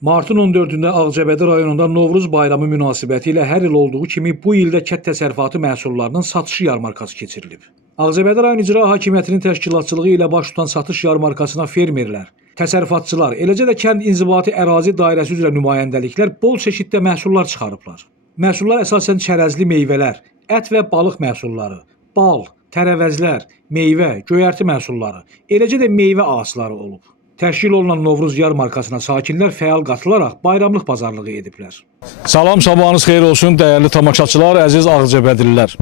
Martın 14-də Ağcabədi rayonunda Novruz bayramı münasibətilə hər il olduğu kimi bu ildə kənd təsərrüfatı məhsullarının satışı yarmarkası keçirilib. Ağcabədi rayon İcra Hakimiyyətinin təşkilatçılığı ilə baş tutan satış yarmarkasına fermerlər, təsərrüfatçılar, eləcə də kənd inzibati ərazi dairəsi üzrə nümayəndəliklər bol çeşiddə məhsullar çıxarıblar. Məhsullar əsasən çərəzli meyvələr, ət və balıq məhsulları, bal, tərəvəzlər, meyvə, göyərti məhsulları, eləcə də meyvə ağacları olub. Təşkil olunan Novruz yarmarkasına sakinlər fəal qatılaraq bayramlıq bazarlığı ediblər. Salam, sabahınız xeyir olsun dəyərli tamaşaçılar, əziz Ağcabədililər.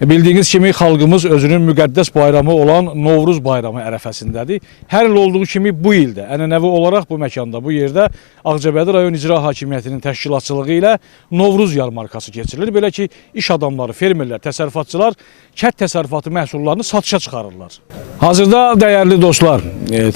Bildiyiniz kimi xalqımız özünün müqəddəs bayramı olan Novruz bayramı ərəfəsindədir. Hər il olduğu kimi bu ildə ənənəvi olaraq bu məkanda, bu yerdə Ağcabədi rayon İcra Hakimiyyətinin təşkilatçılığı ilə Novruz yarmarkası keçirilir. Belə ki, iş adamları, fermerlər, təsərrüfatçılar kənd təsərrüfatı məhsullarını satışa çıxarırlar. Hazırda dəyərli dostlar,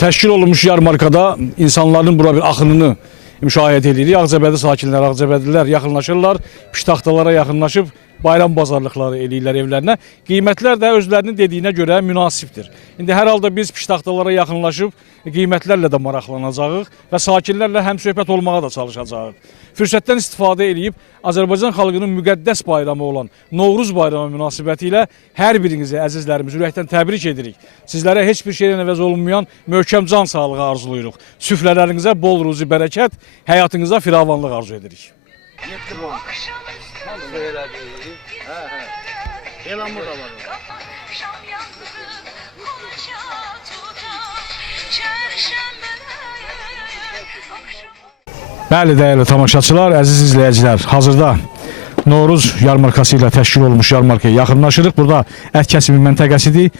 təşkil olunmuş yarmarkada insanların bura bir axınını müşahidə edirik. Ağcabədi sakinləri, Ağcabədililər yaxınlaşırlar, piştaxtalara yaxınlaşıb bayram bazarlıqları eləyirlər evlərinə. Qiymətlər də özlərinin dediyinə görə münasibdir. İndi hər halda biz piştaxtalara yaxınlaşıb qiymətlərlə də maraqlanacağıq və sakinlərlə həmsöhbət olmağa da çalışacağıq. Fürsətdən istifadə edib Azərbaycan xalqının müqəddəs bayramı olan Novruz bayramı münasibəti ilə hər birinizi əzizlərimiz ürəkdən təbrik edirik. Sizlərə heç bir şeylə əvəz olunmayan möhkəm can sağlığı arzuluyuruq. Süfrələrinizə bol ruzi bərəkət, həyatınıza firavanlıq arzu edirik. Bəli, dəyərli tamaşaçılar, əziz izləyicilər, hazırda Novruz yarmarkası ilə təşkil olmuş yarmarkaya yaxınlaşırıq. Burada ət kəsimi məntəqəsidir.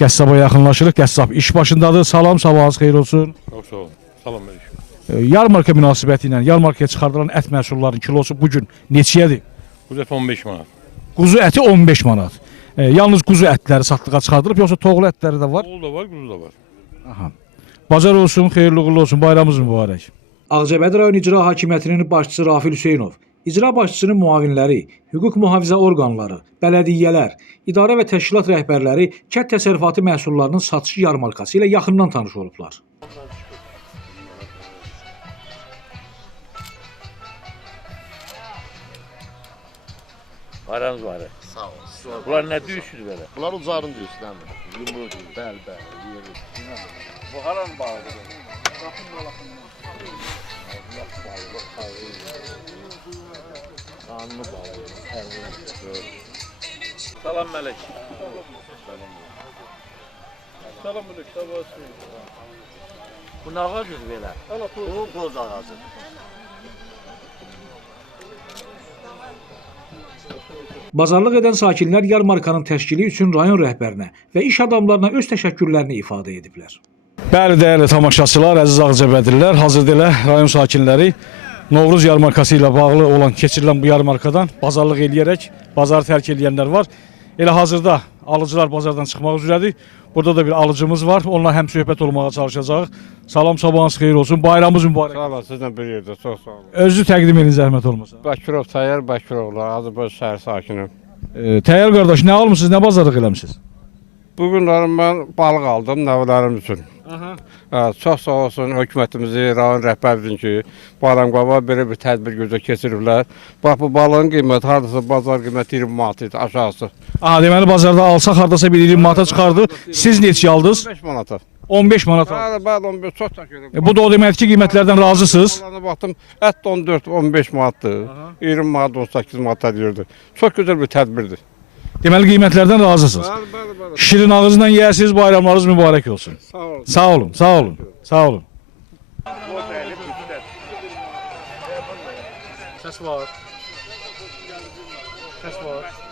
Qəssaba yaxınlaşırıq. Qəssab iş başındadır. Salam, sabahınız xeyir olsun. Çox sağ olun. Salam əleykum. Yarmarka münasibəti ilə yarmarkaya çıxardılan ət məhsullarının kilosu bugün neçəyədir? Quzu əti 15 manat. Quzu əti 15 manat. Yalnız quzu ətləri satlığa çıxardılıb, yoxsa toğlu ətləri də var? Oğul da var, quzu da var. Aha. Bazar olsun, xeyirli uğurlu olsun, bayramımız mübarək. Ağcabədi rayon İcra Hakimiyyətinin başçısı Rafil Hüseynov, icra başçısının müavinləri, hüquq mühafizə orqanları, bələdiyyələr, idarə və təşkilat rəhbərləri kənd təsərrüfatı məhsullarının satışı yarmarkası ilə yaxından tanış olublar. Paranız var. Sağ ol. Bunlar nə düyüsüdür belə? Bunlar ucarın düyüsüdəndir. Yumruq düyü, bəli, yeri. Bu haran bağlıdır? Qanlı bağlıdır. Salam Mələk. Salam Mələk, sabahsın. Bu nə ağacıdır belə? Bu qoz ağacı. Bazarlıq edən sakinlər yarmarkanın təşkili üçün rayon rəhbərinə və iş adamlarına öz təşəkkürlərini ifadə ediblər. Bəli, dəyərli tamaşaçılar, əziz Ağcabədililər, hazırda elə rayon sakinləri Novruz yarmarkası ilə bağlı olan keçirilən bu yarmarkadan bazarlıq eləyərək bazarı tərk edənlər var. Elə hazırda alıcılar bazardan çıxmaq üzrədir. Burada da bir alıcımız var. Onunla həm söhbət olmağa çalışacağıq. Salam, sabahınız xeyir olsun. Bayramımız mübarək. Sağ olun, sizlə bir yerdə, çox sağ olun. Özünüzü təqdim edin zəhmət olmasa. Bakırov Tayyar Bakirovlar, Azərbaycan şəhər sakinim. Təyyar qardaş, nə almısınız, nə bazarlıq eləmisiniz? Bugünlərim mən balıq aldım nəvələrim üçün. Çox sağ olsun hökumətimizi, rayon rəhbərimizin ki, bayram qaba belə bir tədbir gözə keçiriblər. Bax, bu balığın qiyməti hardasa bazar qiyməti 20 manat idi, aşağısı. Aha, deməli bazarda alsaq hardasa bir 20 manata çıxardı. Siz neçə aldınız? 15 manata. 15 manat aldınız. Bəli, 15 çox çəkiyorum. Bu da o demək ki, qiymətlərdən razısınız. Baxdım, ət də 14-15 manatdır, 20 manat, 18 manat edirdi. Çox gözəl bir tədbirdir. Deməli qiymətlərdən razısınız. Bəli. Şirin ağzından yeyəsiniz, bayramlarınız mübarək olsun. Sağ olun. Sağ olun, sağ olun, sağ olun. Səs var. Səs var.